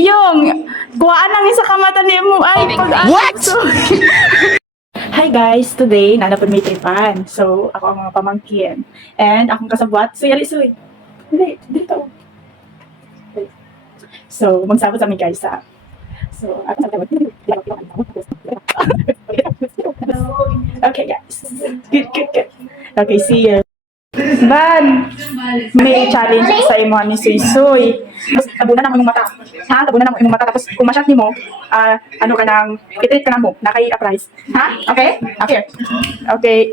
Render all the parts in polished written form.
Yung, kuhaan ang isa ka mata ni mo ay pag What? Hi guys, today nanapod may tripan. So, ako ang mga pamangkin. And akong kasabwat, so yari soy. Hindi, dito. So, magsabot sa amin guys ha. So, ako sa okay guys. Good. Okay, see you. Ban, may challenge sa imo ni Suy. Tapos tabunan ang imong mata. Ha? Tabunan ang imong mata tapos kung masyat nimo, ano ka nang i-treat ka na mo, na kay prize. Ha? Okay? Okay.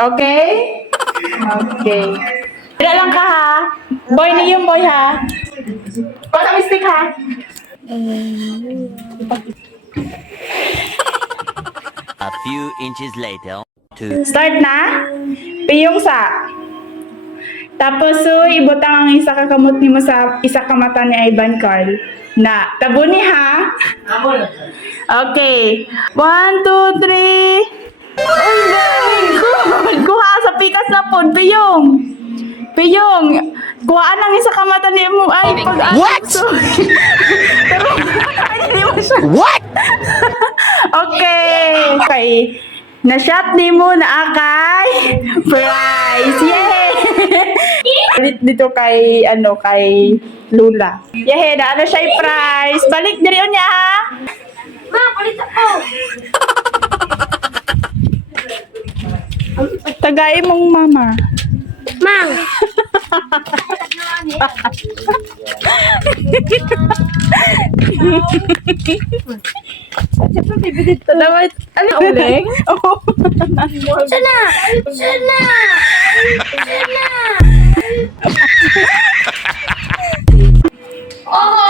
Tira lang ka ha. Boy ni yung boy ha. Pasa mistake ha. A few inches later. Start na. Piyong sa. Tapos so ibutang ang isa ka kamot nimo sa isa ka mata ni Ivan Carl na tabuni ha. Okay. 1, 2, 3. Oh my God! Kuha sa pikas na pod, Piyong. Kuhaan ang isa ka mata ni mo ay pag What? Pero ay hindi mo siya. What? Okay. Na-shot ni mo na akay prize. Yay! Dito kay Lula. Yay, na siya yung prize. Balik diri niya ha. Ma, palit ako. Tagay mong mama. Mang. Talawat. Ano uling? Oo. Sana. Oo.